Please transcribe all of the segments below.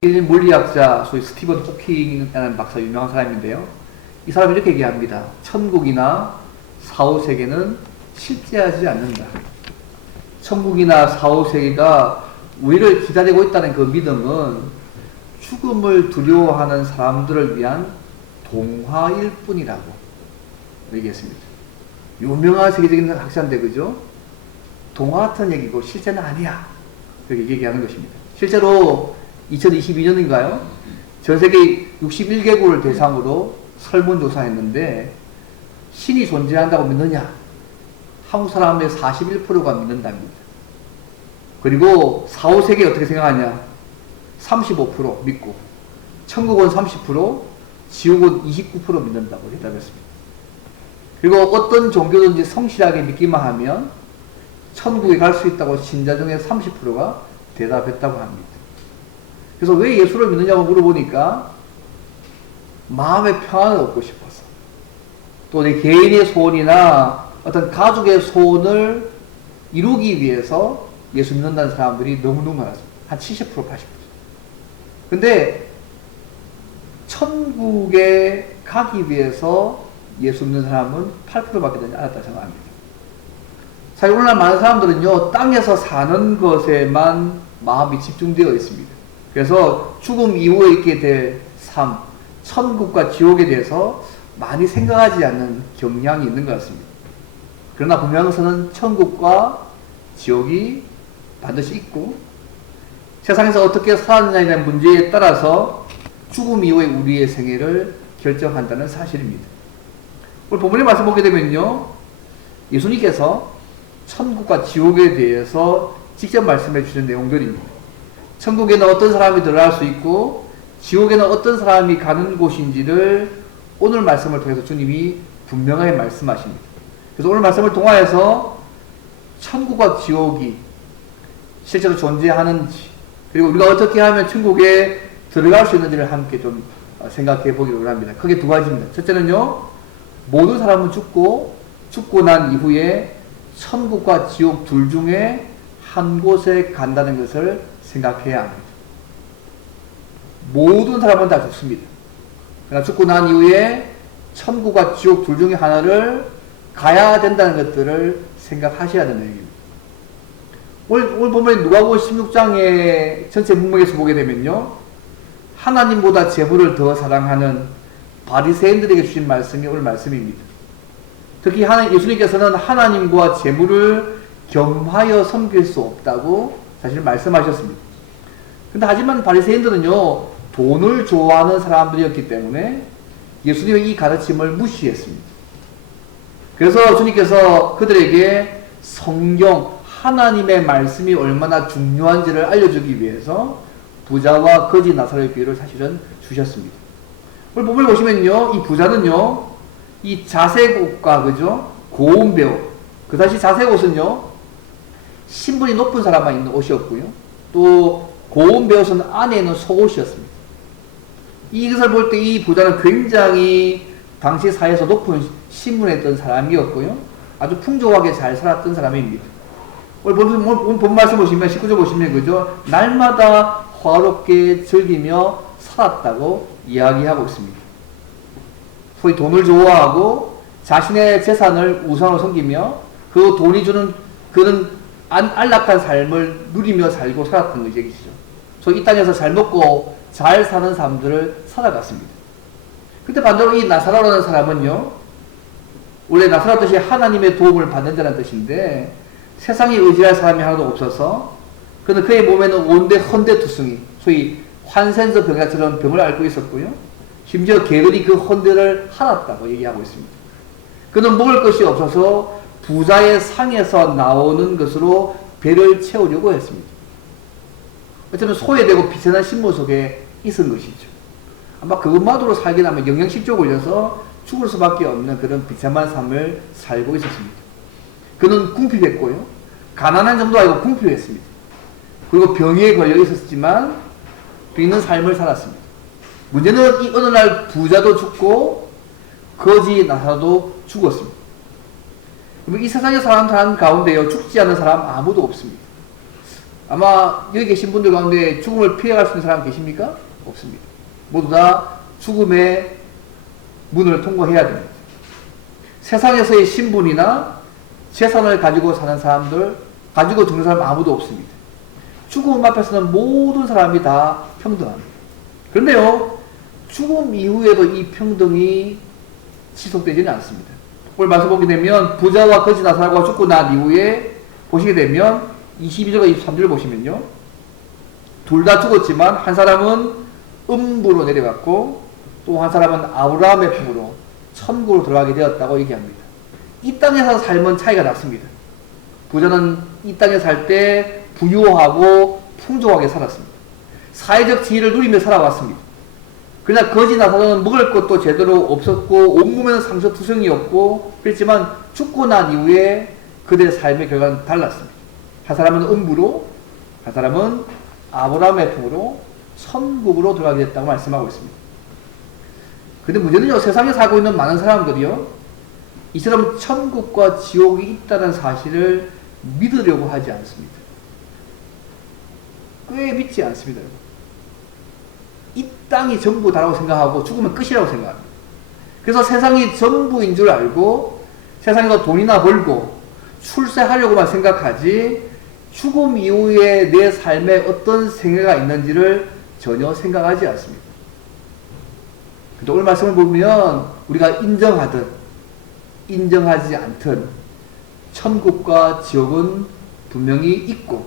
물리학자 소위 스티븐 호킹이라는 박사 유명한 사람인데요. 이 사람이 이렇게 얘기합니다. 천국이나 사후세계는 실제하지 않는다. 천국이나 사후세계가 우리를 기다리고 있다는 그 믿음은 죽음을 두려워하는 사람들을 위한 동화일 뿐이라고 얘기했습니다. 유명한 세계적인 학자인데 그죠? 동화 같은 얘기고 실제는 아니야. 그렇게 얘기하는 것입니다. 실제로 2022년인가요? 전 세계 61개국을 대상으로 설문조사했는데 신이 존재한다고 믿느냐? 한국 사람의 41%가 믿는답니다. 그리고 사후세계 어떻게 생각하냐? 35% 믿고 천국은 30%, 지옥은 29% 믿는다고 대답했습니다. 그리고 어떤 종교든지 성실하게 믿기만 하면 천국에 갈 수 있다고 신자 중에 30%가 대답했다고 합니다. 그래서 왜 예수를 믿느냐고 물어보니까 마음의 평안을 얻고 싶어서, 또 내 개인의 소원이나 어떤 가족의 소원을 이루기 위해서 예수 믿는다는 사람들이 너무너무 많았습니다. 한 70%, 80%. 근데 천국에 가기 위해서 예수 믿는 사람은 8%밖에 되지 않았다 생각합니다. 사실 오늘날 많은 사람들은요, 땅에서 사는 것에만 마음이 집중되어 있습니다. 그래서 죽음 이후에 있게 될 삶, 천국과 지옥에 대해서 많이 생각하지 않는 경향이 있는 것 같습니다. 그러나 분명한 것은 천국과 지옥이 반드시 있고, 세상에서 어떻게 살았느냐에 대한 문제에 따라서 죽음 이후에 우리의 생애를 결정한다는 사실입니다. 오늘 본문의 말씀 보게 되면요, 예수님께서 천국과 지옥에 대해서 직접 말씀해 주신 내용들입니다. 천국에는 어떤 사람이 들어갈 수 있고 지옥에는 어떤 사람이 가는 곳인지를 오늘 말씀을 통해서 주님이 분명하게 말씀하십니다. 그래서 오늘 말씀을 통하여서 천국과 지옥이 실제로 존재하는지, 그리고 우리가 어떻게 하면 천국에 들어갈 수 있는지를 함께 좀 생각해 보기를 원합니다. 크게 두 가지입니다. 첫째는요, 모든 사람은 죽고 난 이후에 천국과 지옥 둘 중에 한 곳에 간다는 것을 생각해야 합니다. 모든 사람은 다 죽습니다. 그러나 죽고 난 이후에 천국과 지옥 둘 중에 하나를 가야 된다는 것들을 생각하셔야 되는 얘기입니다. 오늘 보면 누가복음 16장의 전체 문맥에서 보게 되면요, 하나님보다 재물을 더 사랑하는 바리새인들에게 주신 말씀이 오늘 말씀입니다. 특히 예수님께서는 하나님과 재물을 겸하여 섬길 수 없다고 사실 말씀하셨습니다. 근데 하지만 바리새인들은요, 돈을 좋아하는 사람들이었기 때문에 예수님의 이 가르침을 무시했습니다. 그래서 주님께서 그들에게 성경, 하나님의 말씀이 얼마나 중요한지를 알려주기 위해서 부자와 거지 나사로의 비유를 사실은 주셨습니다. 오늘 본문을 보시면요, 이 부자는요, 이 자색 옷과 그죠? 고운 배옷, 그다시 자색 옷은요, 신분이 높은 사람만 입는 옷이었고요, 또 고운 배옷은 안에 있는 속옷이었습니다. 이것을 볼 때 이 부자는 굉장히 당시 사회에서 높은 신분에 있던 사람이었고요, 아주 풍족하게 잘 살았던 사람입니다. 오늘 본 말씀 보시면 19절 보시면 그죠? 날마다 화롭게 즐기며 살았다고 이야기하고 있습니다. 소위 돈을 좋아하고 자신의 재산을 우상으로 섬기며 그 돈이 주는 그런 안락한 삶을 누리며 살고 살았던 것이 얘기죠. 소위 이 땅에서 잘 먹고 잘 사는 사람들을 살아갔습니다. 근데 반대로 이 나사로라는 사람은요, 원래 나사로 뜻이 하나님의 도움을 받는 자라는 뜻인데 세상에 의지할 사람이 하나도 없어서 그는 그의 몸에는 온데 헌데투성이, 소위 환센서 병자처럼 병을 앓고 있었고요, 심지어 개들이 그 헌데를 할았다고 얘기하고 있습니다. 그는 먹을 것이 없어서 부자의 상에서 나오는 것으로 배를 채우려고 했습니다. 어쩌면 소외되고 비천한 신분 속에 있은 것이죠. 아마 그것만으로 살게 되면 영양실조 걸려서 죽을 수밖에 없는 그런 비참한 삶을 살고 있었습니다. 그는 궁핍했고요, 가난한 정도 아니고 궁핍했습니다. 그리고 병에 걸려 있었지만 비는 삶을 살았습니다. 문제는 이 어느 날 부자도 죽고 거지 나사도 죽었습니다. 이 세상에 사는 사람 가운데요, 죽지 않은 사람 아무도 없습니다. 아마 여기 계신 분들 가운데 죽음을 피해갈 수 있는 사람 계십니까? 없습니다. 모두 다 죽음의 문을 통과해야 됩니다. 세상에서의 신분이나 재산을 가지고 사는 사람들, 가지고 죽는 사람 아무도 없습니다. 죽음 앞에서는 모든 사람이 다 평등합니다. 그런데요, 죽음 이후에도 이 평등이 지속되지는 않습니다. 오늘 말씀 보게 되면 부자와 거지 나사로가 죽고 난 이후에 보시게 되면 22절과 23절을 보시면요, 둘 다 죽었지만 한 사람은 음부로 내려갔고 또 한 사람은 아브라함의 품으로 천국으로 들어가게 되었다고 얘기합니다. 이 땅에서 삶은 차이가 났습니다. 부자는 이 땅에 살 때 부유하고 풍족하게 살았습니다. 사회적 지위를 누리며 살아왔습니다. 그러나 거지 나사로는 먹을 것도 제대로 없었고 온몸에는 상처투성이었고 그랬지만 죽고 난 이후에 그들의 삶의 결과는 달랐습니다. 한 사람은 음부로, 한 사람은 아브라함의 품으로 천국으로 들어가게 됐다고 말씀하고 있습니다. 근데 문제는요, 세상에 살고 있는 많은 사람들이요, 이처럼 천국과 지옥이 있다는 사실을 믿으려고 하지 않습니다. 꽤 믿지 않습니다. 이 땅이 전부다라고 생각하고 죽으면 끝이라고 생각합니다. 그래서 세상이 전부인 줄 알고 세상에서 돈이나 벌고 출세하려고만 생각하지 죽음 이후에 내 삶에 어떤 생애가 있는지를 전혀 생각하지 않습니다. 근데 오늘 말씀을 보면 우리가 인정하든 인정하지 않든 천국과 지옥은 분명히 있고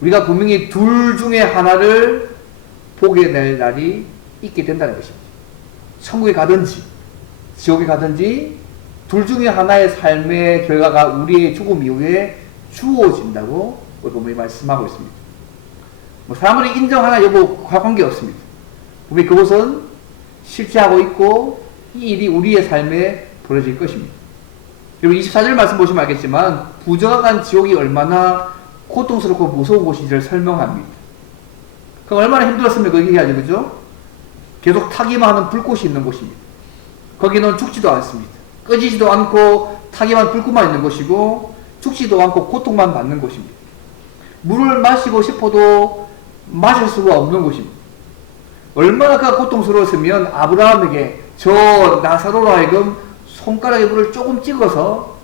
우리가 분명히 둘 중에 하나를 보게 될 날이 있게 된다는 것입니다. 천국에 가든지 지옥에 가든지 둘 중에 하나의 삶의 결과가 우리의 죽음 이후에 주어진다고 오늘 본문이 말씀하고 있습니다. 뭐 사람들이 인정하나 여부와 관계없습니다. 분명히 그것은 실제하고 있고 이 일이 우리의 삶에 벌어질 것입니다. 그리고 24절 말씀 보시면 알겠지만 부자가 간 지옥이 얼마나 고통스럽고 무서운 곳인지를 설명합니다. 그 얼마나 힘들었으면 그 얘기하죠, 그죠? 계속 타기만 하는 불꽃이 있는 곳입니다. 거기는 죽지도 않습니다. 꺼지지도 않고 타기만 불꽃만 있는 곳이고 죽지도 않고 고통만 받는 곳입니다. 물을 마시고 싶어도 마실 수가 없는 곳입니다. 얼마나 그가 고통스러웠으면 아브라함에게 저 나사로로 하여금 손가락에 물을 조금 찍어서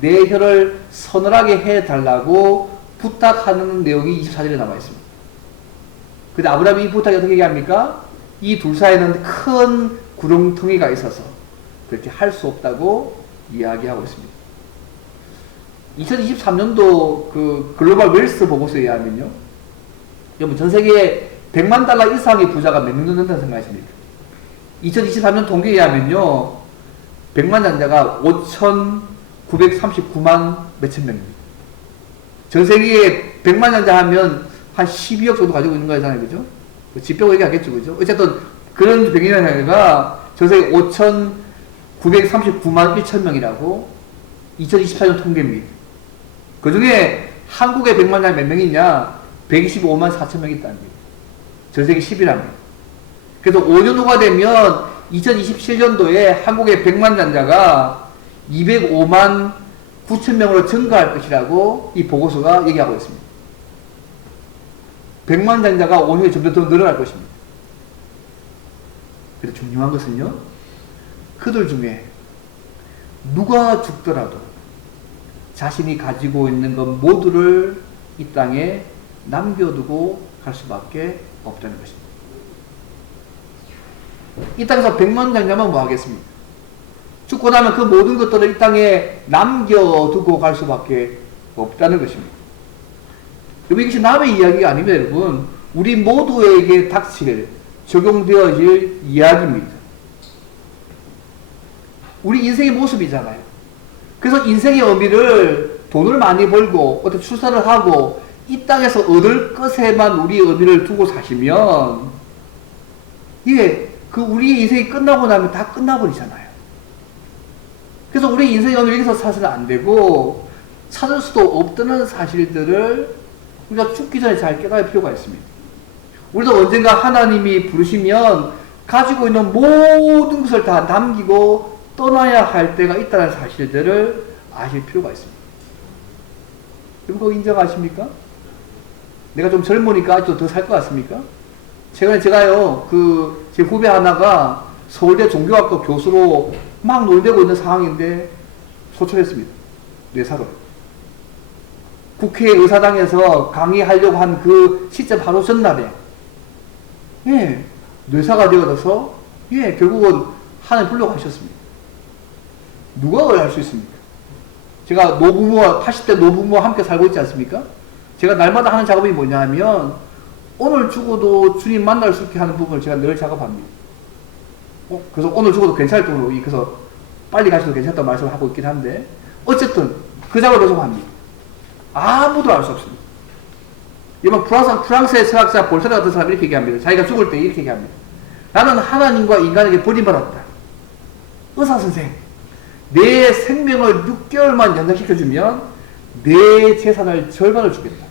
내 혀를 서늘하게 해달라고 부탁하는 내용이 24절에 나와 있습니다. 근데 아브라함이 이 부탁이 어떻게 얘기합니까? 이 둘 사이에는 큰 구렁텅이가 있어서 그렇게 할 수 없다고 이야기하고 있습니다. 2023년도 그 글로벌 웰스 보고서에 의하면요, 여러분 전 세계에 100만 달러 이상의 부자가 몇 명 된다는 생각하십니까? 2023년 통계에 의하면요, 100만 잔자가 5,939만 몇천 명입니다. 전 세계에 100만 잔자 하면 한 12억 정도 가지고 있는 거잖아요, 그죠? 지표가 얘기하겠죠, 그죠? 어쨌든 그런 100만 잔자가 전 세계 5,939만 1천 명이라고 2024년 통계입니다. 그 중에 한국에 100만 잔자 몇 명이냐? 125만 4천 명이 있다는 거예요. 전 세계 10위랍니다. 그래서 5년 후가 되면 2027년도에 한국의 100만 잔자가 205만 9천 명으로 증가할 것이라고 이 보고서가 얘기하고 있습니다. 100만 잔자가 5년 후에 점점 더 늘어날 것입니다. 그런데 중요한 것은요, 그들 중에 누가 죽더라도 자신이 가지고 있는 것 모두를 이 땅에 남겨두고 갈 수밖에 없다는 것입니다. 이 땅에서 100만 잔자면 뭐 하겠습니까? 죽고 나면 그 모든 것들을 이 땅에 남겨두고 갈 수밖에 없다는 것입니다. 여러분, 이것이 남의 이야기가 아닙니다, 여러분. 우리 모두에게 닥칠, 적용되어질 이야기입니다. 우리 인생의 모습이잖아요. 그래서 인생의 의미를 돈을 많이 벌고 어떤 출세를 하고 이 땅에서 얻을 것에만 우리 의미를 두고 사시면 그 우리의 인생이 끝나고 나면 다 끝나버리잖아요. 그래서 우리 인생의 의미를 여기서 사서는 안 되고 찾을 수도 없다는 사실들을 우리가 죽기 전에 잘 깨달을 필요가 있습니다. 우리도 언젠가 하나님이 부르시면 가지고 있는 모든 것을 다 남기고 떠나야 할 때가 있다는 사실들을 아실 필요가 있습니다. 여러분 그거 인정하십니까? 내가 좀 젊으니까 아직도 더 살 것 같습니까? 최근에 제가요, 제 후배 하나가 서울대 종교학과 교수로 막 논되고 있는 상황인데 소천했습니다. 뇌사로. 국회의사당에서 강의하려고 한 그 시점 바로 전날에, 예, 뇌사가 되어서, 예, 결국은 하늘 불러가셨습니다. 누가 그걸 할 수 있습니까? 제가 80대 노부모와 함께 살고 있지 않습니까? 제가 날마다 하는 작업이 뭐냐 하면, 오늘 죽어도 주님 만날 수 있게 하는 부분을 제가 늘 작업합니다. 그래서 오늘 죽어도 괜찮을 정도로, 그래서 빨리 가셔도 괜찮다고 말씀을 하고 있긴 한데, 어쨌든 그 작업을 계속 합니다. 아무도 알 수 없습니다. 이번 프랑스의 철학자 볼테르 같은 사람이 이렇게 얘기합니다. 자기가 죽을 때 이렇게 얘기합니다. 나는 하나님과 인간에게 버림받았다. 의사선생, 내 생명을 6개월만 연장시켜주면 내 재산을 절반을 주겠다.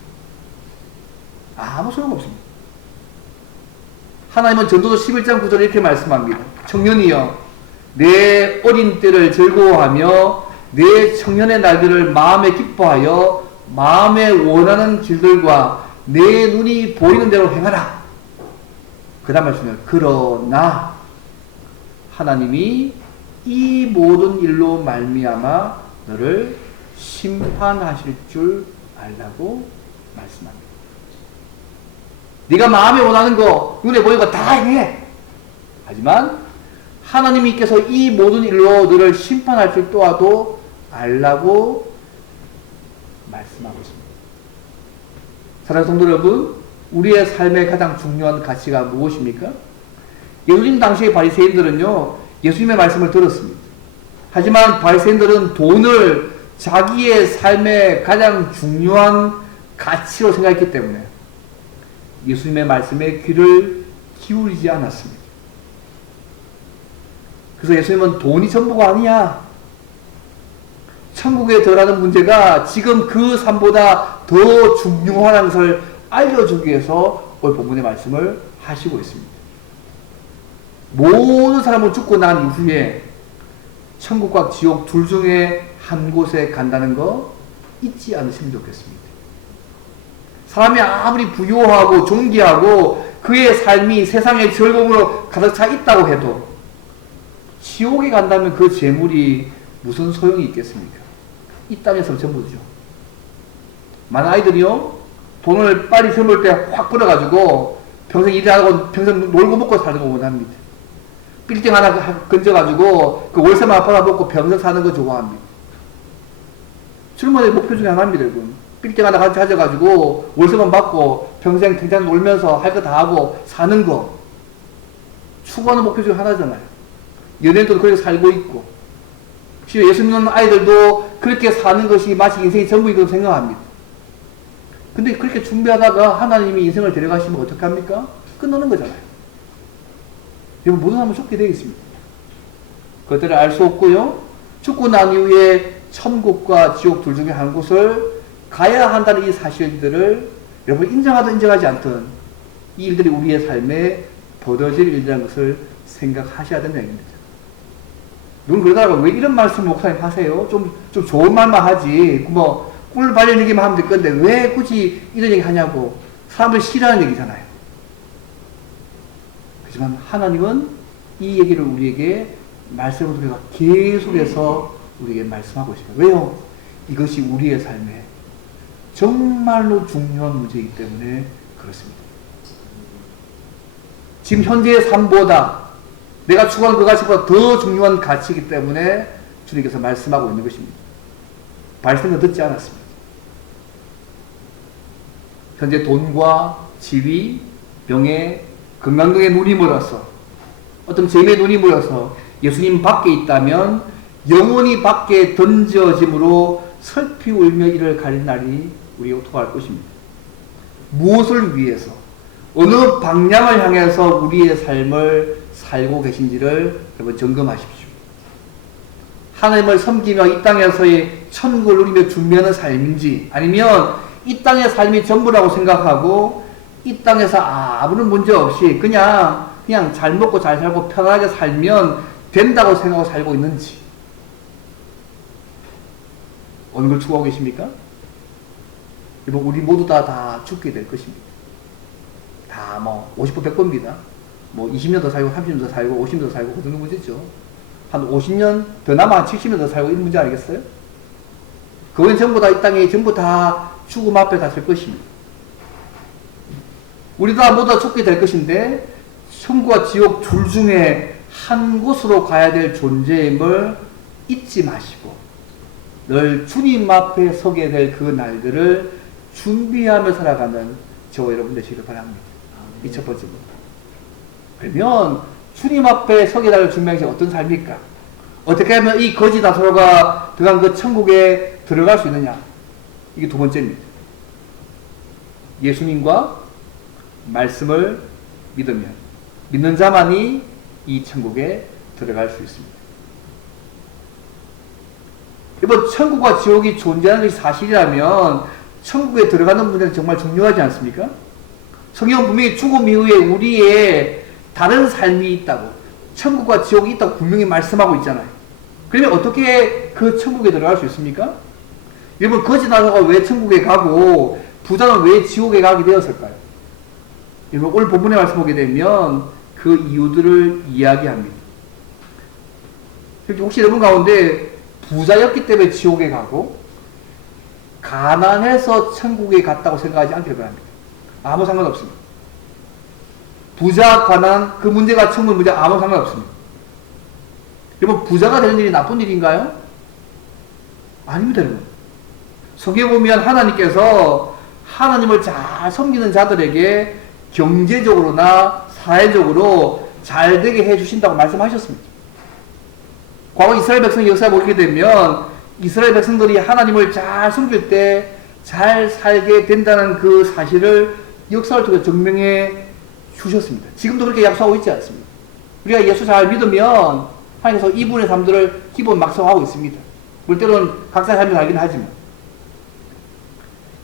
아무 소용없습니다. 하나님은 전도서 11장 9절에 이렇게 말씀합니다. 청년이여, 내 어린 때를 즐거워하며 내 청년의 날들을 마음에 기뻐하여 마음에 원하는 길들과 내 눈이 보이는 대로 행하라. 그 다음 말씀은 그러나 하나님이 이 모든 일로 말미암아 너를 심판하실 줄 알라고 말씀합니다. 네가 마음에 원하는 거, 눈에 보이는 거 다 해. 하지만 하나님께서 이 모든 일로 너를 심판할 줄 또하도 알라고 말씀하고 있습니다. 사랑하는 성도 여러분, 우리의 삶의 가장 중요한 가치가 무엇입니까? 예수님 당시의 바리새인들은요, 예수님의 말씀을 들었습니다. 하지만 바리새인들은 돈을 자기의 삶의 가장 중요한 가치로 생각했기 때문에 예수님의 말씀에 귀를 기울이지 않았습니다. 그래서 예수님은 돈이 전부가 아니야. 천국에 들어가는 문제가 지금 그 삶보다 더 중요하다는 것을 알려주기 위해서 오늘 본문의 말씀을 하시고 있습니다. 모든 사람은 죽고 난 이후에 천국과 지옥 둘 중에 한 곳에 간다는 거 잊지 않으시면 좋겠습니다. 사람이 아무리 부유하고 존귀하고 그의 삶이 세상의 즐거움으로 가득 차 있다고 해도 지옥에 간다면 그 재물이 무슨 소용이 있겠습니까? 이 땅에서 전부죠. 많은 아이들이요, 돈을 빨리 젊을 때 확 벌어가지고 평생 일하고 평생 놀고 먹고 사는 거 원합니다. 빌딩 하나 건져가지고 그 월세만 받아먹고 평생 사는 거 좋아합니다. 젊은이의 목표 중에 하나입니다, 여러분. 빌딩 하나 가져가지고 월세만 받고 평생 당장 놀면서 할 거 다 하고 사는 거 추구하는 목표 중에 하나잖아요. 연예인도 그렇게 살고 있고 예수 믿는 아이들도 그렇게 사는 것이 마치 인생의 전부이라고 생각합니다. 근데 그렇게 준비하다가 하나님이 인생을 데려가시면 어떡합니까? 끝나는 거잖아요. 여러분, 모든 사람은 죽게 되겠습니다. 그것들을 알 수 없고요, 죽고 난 이후에 천국과 지옥 둘 중에 한 곳을 가야 한다는 이 사실들을 여러분 인정하든 인정하지 않든 이 일들이 우리의 삶에 벌어질 일이라는 것을 생각하셔야 된다는 얘기입니다. 누군 그러다가 왜 이런 말씀 목사님 하세요? 좀 좋은 말만 하지. 꿀 발린 얘기만 하면 될 건데 왜 굳이 이런 얘기 하냐고. 사람을 싫어하는 얘기잖아요. 하지만 하나님은 이 얘기를 우리에게 말씀을 통해서 계속해서 우리에게 말씀하고 있습니다. 왜요? 이것이 우리의 삶에 정말로 중요한 문제이기 때문에 그렇습니다. 지금 현재의 삶보다 내가 추구하는 그 가치보다 더 중요한 가치이기 때문에 주님께서 말씀하고 있는 것입니다. 말씀을 듣지 않았습니다. 현재 돈과 지위, 명예, 건강 등의 눈이 멀어서 어떤 재미의 눈이 멀어서 예수님 밖에 있다면 영원히 밖에 던져짐으로 슬피 울며 이를 가린 날이 우리가 도할 것입니다. 무엇을 위해서 어느 방향을 향해서 우리의 삶을 살고 계신지를 여러분 점검하십시오. 하나님을 섬기며 이 땅에서의 천국을 누리며 준비하는 삶인지, 아니면 이 땅의 삶이 전부라고 생각하고 이 땅에서 아무런 문제 없이 그냥 잘 먹고 잘 살고 편하게 살면 된다고 생각하고 살고 있는지, 어느 걸 추구하고 계십니까? 여러분, 우리 모두 다 죽게 될 것입니다. 다 50번 100번입니다. 20년 더 살고, 30년 더 살고, 50년 더 살고, 그 정도 문제죠. 한 50년 더 남아 한 70년 더 살고, 이런 문제 아니겠어요? 그건 전부 다 이 땅에 전부 다 죽음 앞에 다 설 것입니다. 우리 다 모두 다 죽게 될 것인데, 천국과 지옥 둘 중에 한 곳으로 가야 될 존재임을 잊지 마시고, 늘 주님 앞에 서게 될 그 날들을 준비하며 살아가는 저와 여러분 되시길 바랍니다. 이 첫 번째입니다. 그러면 주님 앞에 서게 될 준비하는 것이 어떤 삶입니까? 어떻게 하면 이 거지 나사로가 들어간 그 천국에 들어갈 수 있느냐? 이게 두 번째입니다. 예수님과 말씀을 믿으면, 믿는 자만이 이 천국에 들어갈 수 있습니다. 여러분, 천국과 지옥이 존재하는 것이 사실이라면 천국에 들어가는 문제는 정말 중요하지 않습니까? 성경은 분명히 죽음 이후에 우리의 다른 삶이 있다고, 천국과 지옥이 있다고 분명히 말씀하고 있잖아요. 그러면 어떻게 그 천국에 들어갈 수 있습니까? 여러분, 거지 나사로가 왜 천국에 가고 부자는 왜 지옥에 가게 되었을까요? 여러분, 오늘 본문의 말씀 보게 되면 그 이유들을 이야기합니다. 혹시 여러분 가운데 부자였기 때문에 지옥에 가고 가난해서 천국에 갔다고 생각하지 않기를 바랍니다. 아무 상관없습니다. 부자, 가난, 그 문제가 천국 문제 아무 상관없습니다. 여러분, 부자가 되는 일이 나쁜 일인가요? 아닙니다, 여러분. 성경에 보면 하나님께서 하나님을 잘 섬기는 자들에게 경제적으로나 사회적으로 잘 되게 해주신다고 말씀하셨습니다. 과거 이스라엘 백성의 역사를 보게 되면 이스라엘 백성들이 하나님을 잘 섬길 때 잘 살게 된다는 그 사실을 역사를 통해 증명해 주셨습니다. 지금도 그렇게 약속하고 있지 않습니다. 우리가 예수 잘 믿으면 하나님께서 이분의 삶들을 기본 막성하고 있습니다. 물 때로는 각자의 삶을 살긴 하지만.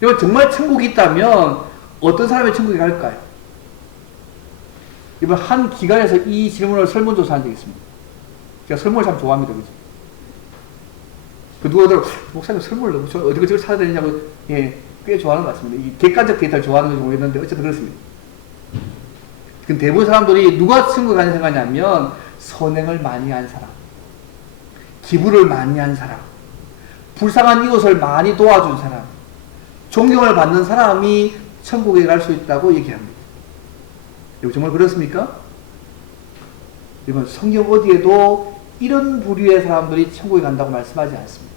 여러분, 정말 천국이 있다면 어떤 사람이 천국에 갈까요? 이번 한 기관에서 이 질문을 설문조사한 적이 있습니다. 제가 설문을 참 좋아합니다. 그죠? 그 누구들, 목사님 설문을 너무 좋아, 어떻게 저걸 찾아야 되냐고, 꽤 좋아하는 것 같습니다. 이 객관적 데이터를 좋아하는 건지 모르겠는데, 어쨌든 그렇습니다. 그 대부분 사람들이 누가 천국에 가는 생각하냐면, 선행을 많이 한 사람, 기부를 많이 한 사람, 불쌍한 이웃을 많이 도와준 사람, 존경을 받는 사람이 천국에 갈 수 있다고 얘기합니다. 이거 정말 그렇습니까? 이번 성경 어디에도 이런 부류의 사람들이 천국에 간다고 말씀하지 않습니다.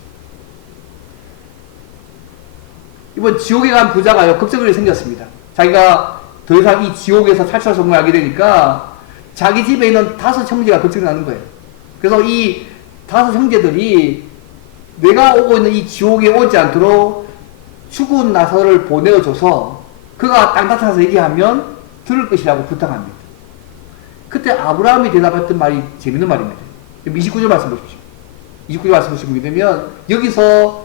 이번 지옥에 간 부자가요, 걱정이 생겼습니다. 자기가 더 이상 이 지옥에서 탈출할 수 없는 걸 알게 되니까 자기 집에 있는 5 형제가 걱정이 나는 거예요. 그래서 이 5 형제들이 내가 오고 있는 이 지옥에 오지 않도록 죽은 나사로를 보내어줘서 그가 땅밭에 서 얘기하면 들을 것이라고 부탁합니다. 그때 아브라함이 대답했던 말이 재밌는 말입니다. 29절 말씀 보십시오. 29절 말씀 보시게 되면 여기서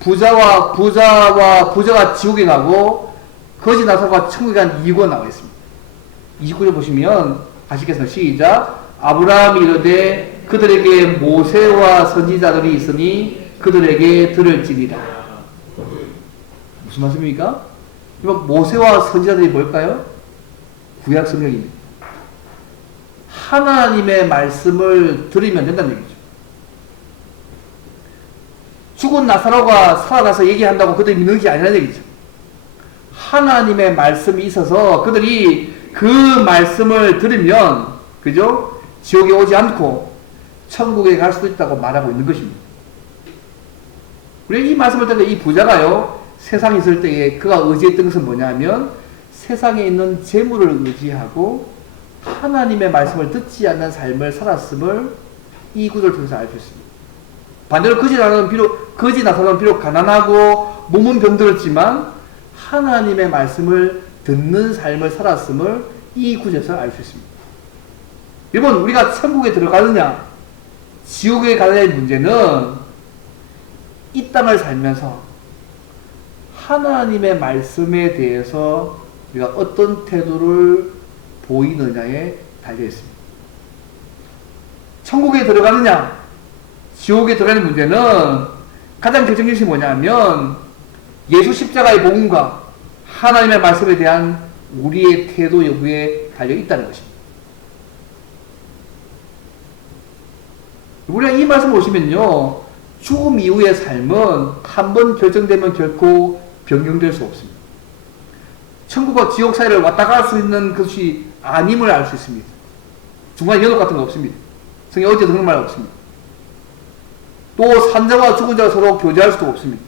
부자가 지옥에 가고 거지 나사로가 천국에 간 이유가 나와 있습니다. 29절 보시면 아시겠습니까? 시작. 아브라함이 이르되 그들에게 모세와 선지자들이 있으니 그들에게 들을지니라. 무슨 말씀입니까? 이번 모세와 선지자들이 뭘까요? 구약 성경입니다. 하나님의 말씀을 들으면 된다는 얘기죠. 죽은 나사로가 살아나서 얘기한다고 그들이 믿는 게 아니라는 얘기죠. 하나님의 말씀이 있어서 그들이 그 말씀을 들으면, 그죠? 지옥에 오지 않고 천국에 갈 수도 있다고 말하고 있는 것입니다. 우리 이 말씀을 듣는 이 부자가요, 세상에 있을 때에 그가 의지했던 것은 뭐냐면 세상에 있는 재물을 의지하고 하나님의 말씀을 듣지 않는 삶을 살았음을 이 구절을 통해서 알 수 있습니다. 반대로 거지 나사로는 비록 가난하고 몸은 병들었지만 하나님의 말씀을 듣는 삶을 살았음을 이 구절에서 알 수 있습니다. 여러분, 우리가 천국에 들어가느냐 지옥에 가느냐의 문제는 이 땅을 살면서 하나님의 말씀에 대해서 우리가 어떤 태도를 보이느냐에 달려 있습니다. 천국에 들어가느냐 지옥에 들어가는 문제는 가장 결정적인 것이 뭐냐면 예수 십자가의 복음과 하나님의 말씀에 대한 우리의 태도 여부에 달려 있다는 것입니다. 우리가 이 말씀을 보시면요, 죽음 이후의 삶은 한 번 결정되면 결코 변경될 수 없습니다. 천국과 지옥 사이를 왔다 갈 수 있는 것이 아님을 알 수 있습니다. 중간에 연옥 같은 거 없습니다. 성경 어제도 그런 말 없습니다. 또 산자와 죽은 자가 서로 교제할 수도 없습니다.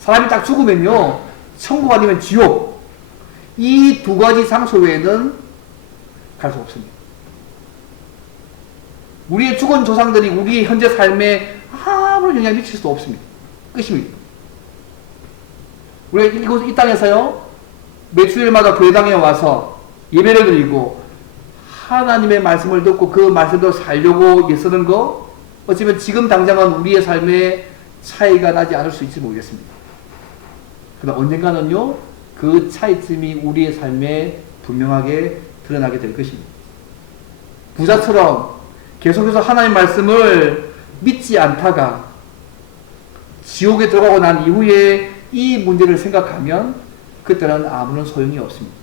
사람이 딱 죽으면요, 천국 아니면 지옥, 이 두 가지 장소 외에는 갈 수 없습니다. 우리의 죽은 조상들이 우리 현재 삶에 아무런 영향을 미칠 수도 없습니다. 끝입니다. 우리가 이 땅에서요, 매주일마다 교회당에 와서 예배를 드리고 하나님의 말씀을 듣고 그 말씀대로 살려고 애쓰는 거, 어쩌면 지금 당장은 우리의 삶에 차이가 나지 않을 수 있을지 모르겠습니다. 그러나 언젠가는요, 그 차이점이 우리의 삶에 분명하게 드러나게 될 것입니다. 부자처럼 계속해서 하나님의 말씀을 믿지 않다가 지옥에 들어가고 난 이후에 이 문제를 생각하면 그때는 아무런 소용이 없습니다.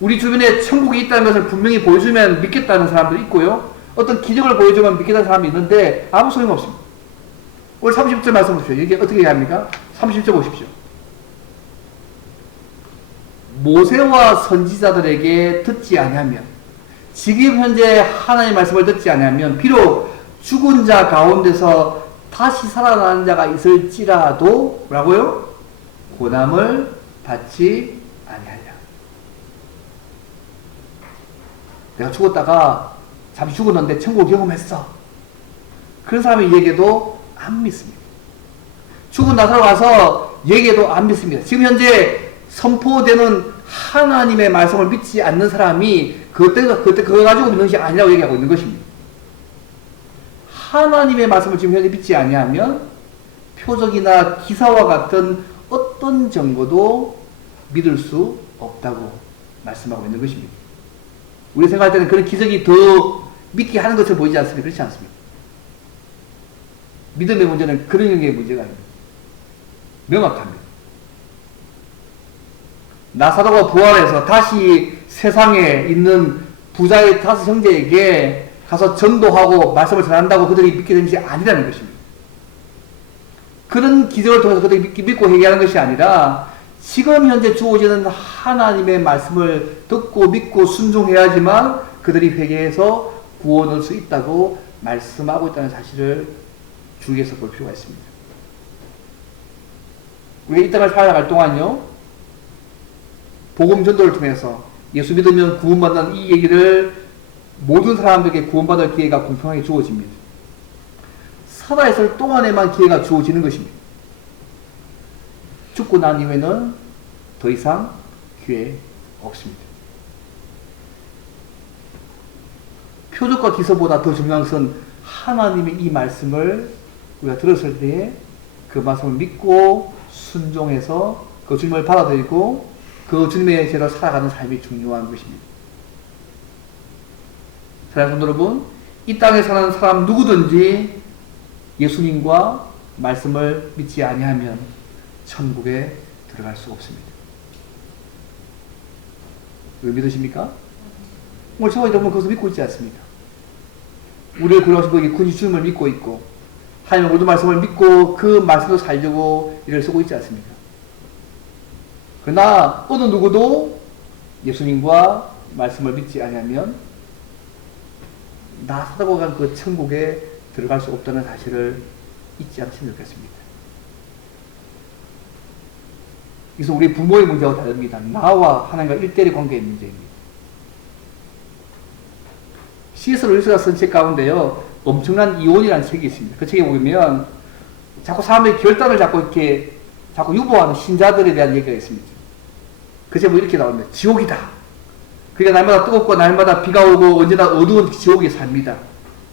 우리 주변에 천국이 있다는 것을 분명히 보여주면 믿겠다는 사람도 있고요, 어떤 기적을 보여주면 믿겠다는 사람이 있는데 아무 소용 없습니다. 오늘 30절 말씀 보십시오. 이게 어떻게 얘기합니까? 30절 보십시오. 모세와 선지자들에게 듣지 아니하면, 지금 현재 하나님의 말씀을 듣지 아니하면 비록 죽은 자 가운데서 다시 살아나는 자가 있을지라도 뭐라고요? 고난을 받지 아니하리라. 내가 죽었다가 잠시 죽었는데 천국 경험했어, 그런 사람이 얘기해도 안 믿습니다. 죽은 나사로 가서 얘기해도 안 믿습니다. 지금 현재 선포되는 하나님의 말씀을 믿지 않는 사람이 그때 그거 가지고 믿는 것이 아니라고 얘기하고 있는 것입니다. 하나님의 말씀을 지금 현재 믿지 아니하면 표적이나 기사와 같은 어떤 증거도 믿을 수 없다고 말씀하고 있는 것입니다. 우리 생각할 때는 그런 기적이 더 믿게 하는 것을 보이지 않습니까? 그렇지 않습니다. 믿음의 문제는 그런 영역의 문제가 아닙니다. 명확합니다. 나사로가 부활해서 다시 세상에 있는 부자의 5 형제에게 가서 전도하고 말씀을 전한다고 그들이 믿게 된 것이 아니라는 것입니다. 그런 기적을 통해서 그들이 믿고 회개하는 것이 아니라 지금 현재 주어지는 하나님의 말씀을 듣고 믿고 순종해야지만 그들이 회개해서 구원 얻을 수 있다고 말씀하고 있다는 사실을 주의해서 볼 필요가 있습니다. 우리가 이 땅을 살아갈 동안요, 복음 전도를 통해서 예수 믿으면 구원받는 이 얘기를 모든 사람들에게 구원받을 기회가 공평하게 주어집니다. 살아있을 동안에만 기회가 주어지는 것입니다. 죽고 난 이후에는 더 이상 기회 없습니다. 표적과 기서보다 더 중요한 것은 하나님의 이 말씀을 우리가 들었을 때에 그 말씀을 믿고 순종해서 그 주님을 받아들이고 그 주님의 죄로 살아가는 삶이 중요한 것입니다. 사랑하는 성도 여러분, 이 땅에 사는 사람 누구든지 예수님과 말씀을 믿지 아니하면 천국에 들어갈 수 없습니다. 왜 믿으십니까? 오늘 저와 여러분 그것을 믿고 있지 않습니까? 우리를 구원하신 분이 군이 주님을 믿고 있고 하나님의 모든 말씀을 믿고 그 말씀으로 살려고 일을 쓰고 있지 않습니까? 그러나 어느 누구도 예수님과 말씀을 믿지 아니하면 나사다고 간 그 천국에 들어갈 수 없다는 사실을 잊지 않으시면 좋겠습니다. 그래서 우리 부모의 문제와 다릅니다. 나와 하나님과 1대1 관계의 문제입니다. C.S. 루이스가 쓴 책 가운데요, 엄청난 이혼이라는 책이 있습니다. 그 책에 보면 자꾸 사람들이 결단을 자꾸 유보하는 신자들에 대한 얘기가 있습니다. 그 제목이 이렇게 나옵니다. 지옥이다. 그러니까 날마다 뜨겁고 날마다 비가 오고 언제나 어두운 지옥의 삶이다.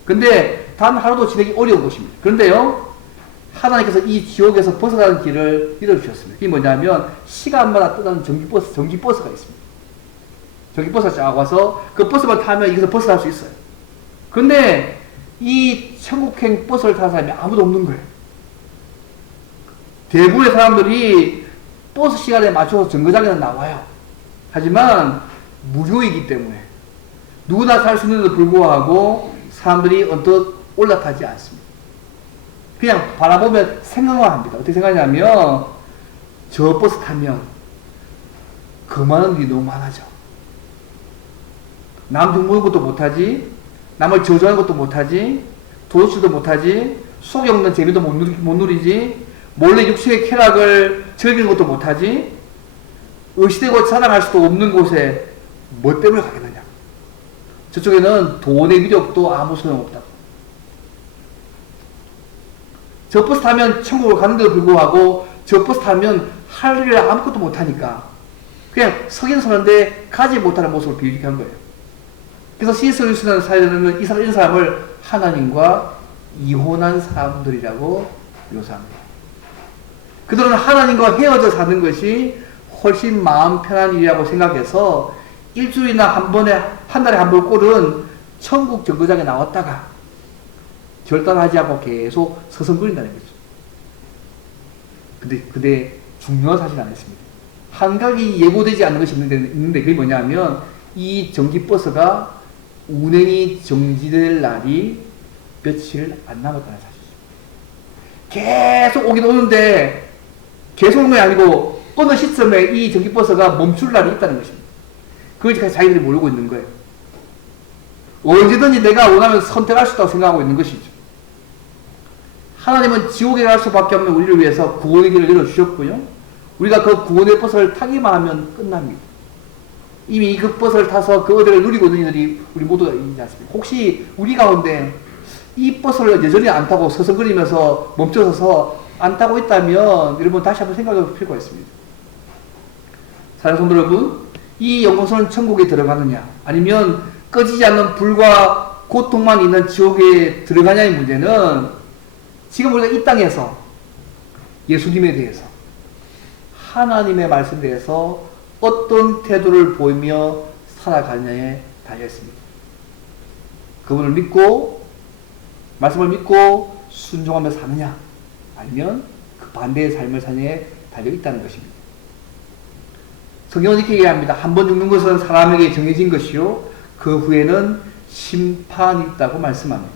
근데 단 하루도 지내기 어려운 곳입니다. 그런데요, 하나님께서 이 지옥에서 벗어나는 길을 열어주셨습니다. 이게 뭐냐면 시간마다 떠나는 전기버스가 있습니다. 전기버스가 쫙 와서 그 버스만 타면 여기서 벗어날 수 있어요. 그런데 이 천국행 버스를 타는 사람이 아무도 없는 거예요. 대부분의 사람들이 버스 시간에 맞춰서 정거장에는 나와요. 하지만 무료이기 때문에 누구나 살 수 있는데도 불구하고 사람들이 언뜻 올라타지 않습니다. 그냥 바라보면 생각만 합니다. 어떻게 생각하냐면 저 버스 타면 그만한 일이 너무 많아져. 남 흉보는 것도 못하지, 남을 저주하는 것도 못하지, 도둑질도 못하지, 속이 없는 재미도 못 누리지, 몰래 육체의 쾌락을 즐기는 것도 못하지, 의시되고 자랑할 수도 없는 곳에 뭐 때문에 가겠느냐. 저쪽에는 돈의 위력도 아무 소용없다. 저 버스 타면 천국을 가는데도 불구하고 저 버스 타면 할 일을 아무것도 못하니까 그냥 서긴 서는데 가지 못하는 모습을 비유하게 한 거예요. 그래서 C.S. 루이스는 사회자는 이런 사람을 하나님과 이혼한 사람들이라고 묘사합니다. 그들은 하나님과 헤어져 사는 것이 훨씬 마음 편한 일이라고 생각해서 일주일이나 한 달에 한 번 꼴은 천국 정거장에 나왔다가 결단하지 않고 계속 서성거린다는 거죠. 근데 중요한 사실은 안 했습니다. 한 가지 예고되지 않는 것이 있는데 그게 뭐냐면 이 전기버스가 운행이 정지될 날이 며칠 안 남았다는 사실이죠. 계속 오긴 오는데 계속 오는 게 아니고 어느 시점에 이 전기버스가 멈출 날이 있다는 것입니다. 그걸 자기들이 모르고 있는 거예요. 언제든지 내가 원하면 선택할 수 있다고 생각하고 있는 것이죠. 하나님은 지옥에 갈 수밖에 없는 우리를 위해서 구원의 길을 열어주셨고요. 우리가 그 구원의 버스를 타기만 하면 끝납니다. 이미 그 버스를 타서 그 어디를 누리고 있는 이들이 우리 모두가 있지 않습니까? 혹시 우리 가운데 이 버스를 여전히 안 타고 서성거리면서 멈춰서서 안 타고 있다면 여러분 다시 한번 생각해 볼 필요가 있습니다. 사랑하는 성도 여러분, 이 영광스러운 천국에 들어가느냐 아니면 꺼지지 않는 불과 고통만 있는 지옥에 들어가냐의 문제는 지금 우리가 이 땅에서 예수님에 대해서 하나님의 말씀에 대해서 어떤 태도를 보이며 살아가느냐에 달려있습니다. 그분을 믿고 말씀을 믿고 순종하며 사느냐 아니면 그 반대의 삶을 사느냐에 달려있다는 것입니다. 성경은 이렇게 얘기합니다. 한 번 죽는 것은 사람에게 정해진 것이요 그 후에는 심판이 있다고 말씀합니다.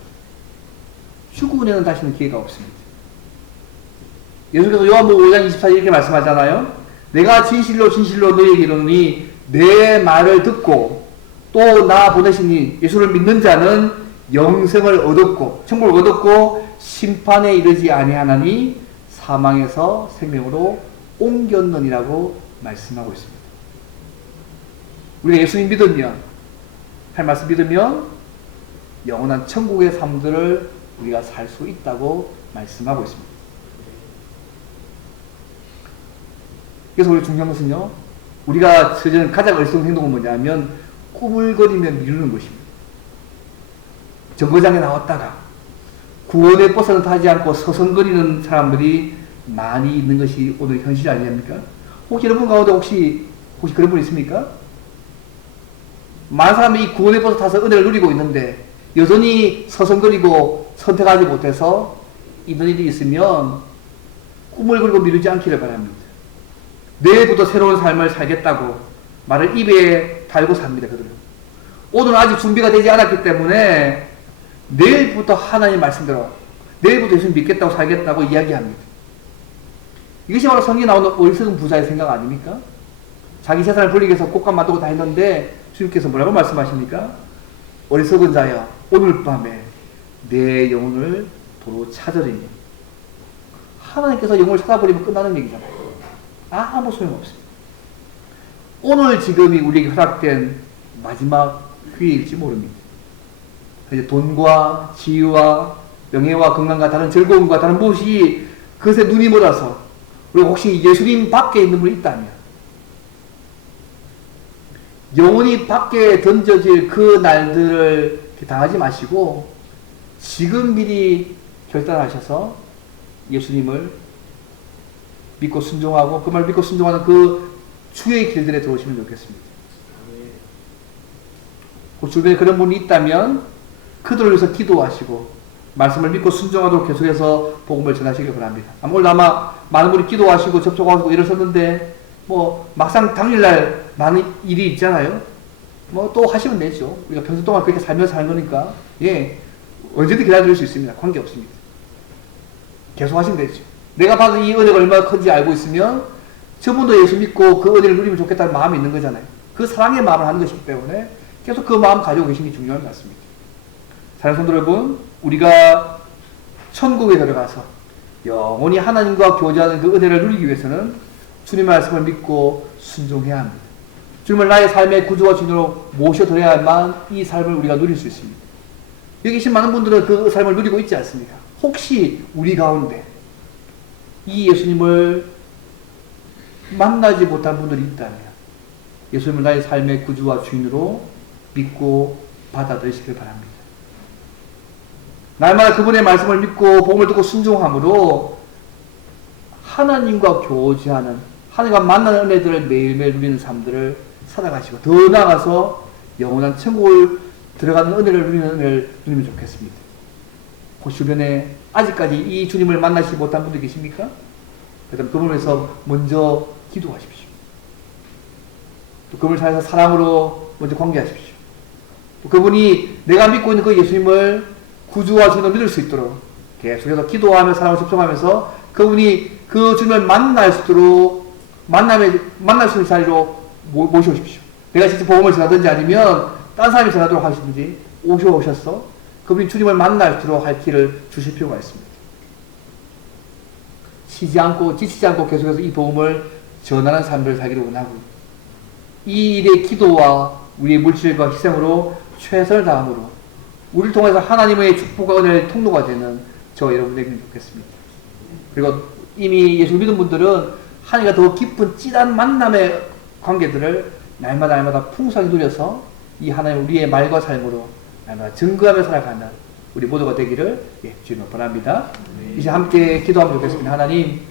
죽은 후에는 다시는 기회가 없습니다. 예수께서 요한복음 5장 24절 이렇게 말씀하잖아요. 내가 진실로 진실로 너희에게 이르노니 내 말을 듣고 또 나 보내신 예수를 믿는 자는 영생을 얻었고 천국을 얻었고 심판에 이르지 아니하나니 사망에서 생명으로 옮겼느니라고 말씀하고 있습니다. 우리가 예수님 믿으면 할 말씀 믿으면 영원한 천국의 삶들을 우리가 살 수 있다고 말씀하고 있습니다. 그래서 우리 중요한 것은요, 우리가 저지른 가장 어리석은 행동은 뭐냐면 꾸물거리며 미루는 것입니다. 정거장에 나왔다가 구원의 버스는 타지 않고 서성거리는 사람들이 많이 있는 것이 오늘 현실 아닙니까? 혹시 여러분 가운데 혹시 그런 분 있습니까? 많은 사람이 이 구원의 버스 타서 은혜를 누리고 있는데 여전히 서성거리고 선택하지 못해서 있는 일이 있으면 꾸물거리고 미루지 않기를 바랍니다. 내일부터 새로운 삶을 살겠다고 말을 입에 달고 삽니다. 그들은 오늘은 아직 준비가 되지 않았기 때문에 내일부터 하나님 말씀대로 내일부터 예수님 믿겠다고 살겠다고 이야기합니다. 이것이 바로 성경에 나오는 어리석은 부자의 생각 아닙니까? 자기 재산을 불리기 위해서 꽃감 만들고 다 했는데 주님께서 뭐라고 말씀하십니까? 어리석은 자여 오늘 밤에 내 영혼을 도로 찾으리니. 하나님께서 영혼을 찾아버리면 끝나는 얘기잖아요. 아무 소용없습니다. 오늘 지금이 우리에게 허락된 마지막 기회일지 모릅니다. 이제 돈과 지위와 명예와 건강과 다른 즐거움과 다른 무엇이 그것에 눈이 멀어서 우리가 혹시 예수님 밖에 있는 분이 있다면 영혼이 밖에 던져질 그 날들을 당하지 마시고 지금 미리 결단하셔서 예수님을 믿고 순종하고 그 말 믿고 순종하는 그 주의 길들에 들어오시면 좋겠습니다. 그 주변에 그런 분이 있다면 그들을 위해서 기도하시고 말씀을 믿고 순종하도록 계속해서 복음을 전하시길 바랍니다. 오늘 아마 많은 분이 기도하시고 접촉하고 이러셨는데 뭐 막상 당일날 많은 일이 있잖아요. 뭐 또 하시면 되죠. 우리가 평소 동안 그렇게 살면서 살 거니까 예 언제든 기다릴 수 있습니다. 관계 없습니다. 계속 하시면 되죠. 내가 받은 이 은혜가 얼마나 큰지 알고 있으면 저분도 예수 믿고 그 은혜를 누리면 좋겠다는 마음이 있는 거잖아요. 그 사랑의 마음을 하는 것이기 때문에 계속 그 마음 가지고 계시는 게 중요한 것 같습니다. 사랑하는 성도 여러분, 우리가 천국에 들어가서 영원히 하나님과 교제하는 그 은혜를 누리기 위해서는 주님의 말씀을 믿고 순종해야 합니다. 주님을 나의 삶의 구주와 주인으로 모셔드려야만 이 삶을 우리가 누릴 수 있습니다. 여기 계신 많은 분들은 그 삶을 누리고 있지 않습니까? 혹시 우리 가운데 이 예수님을 만나지 못한 분들이 있다면 예수님을 나의 삶의 구주와 주인으로 믿고 받아들이시길 바랍니다. 날마다 그분의 말씀을 믿고 복음을 듣고 순종함으로 하나님과 교제하는 하나님과 만나는 은혜들을 매일매일 누리는 삶들을 살아가시고 더 나아가서 영원한 천국을 들어가는 은혜를 누리는 은혜를 누리면 좋겠습니다. 그 주변에 아직까지 이 주님을 만나지 못한 분들 계십니까? 그럼 그분을 위해서 먼저 기도하십시오. 또 그분을 찾아서 사랑으로 먼저 관계하십시오. 또 그분이 내가 믿고 있는 그 예수님을 구주와 주님을 믿을 수 있도록 계속해서 기도하며 사랑을 접촉하면서 그분이 그 주님을 만날 수 있는 자리로 모셔오십시오. 내가 직접 복음을 전하든지 아니면 딴 사람이 전하도록 하시든지 오셔서 그분이 주님을 만날수록 할 길을 주실 필요가 있습니다. 쉬지 않고 지치지 않고 계속해서 이 복음을 전하는 삶을 살기를 원하고 이 일의 기도와 우리의 물질과 희생으로 최선을 다함으로 우리를 통해서 하나님의 축복과 은혜의 통로가 되는 저와 여러분에게 좋겠습니다. 그리고 이미 예수 믿은 분들은 하나님과 더 깊은 찐한 만남의 관계들을 날마다 풍성히 누려서 이 하나님 우리의 말과 삶으로 날마다 증거하며 살아가는 우리 모두가 되기를 주님으로 바랍니다. 이제 함께 기도하면 좋겠습니다. 하나님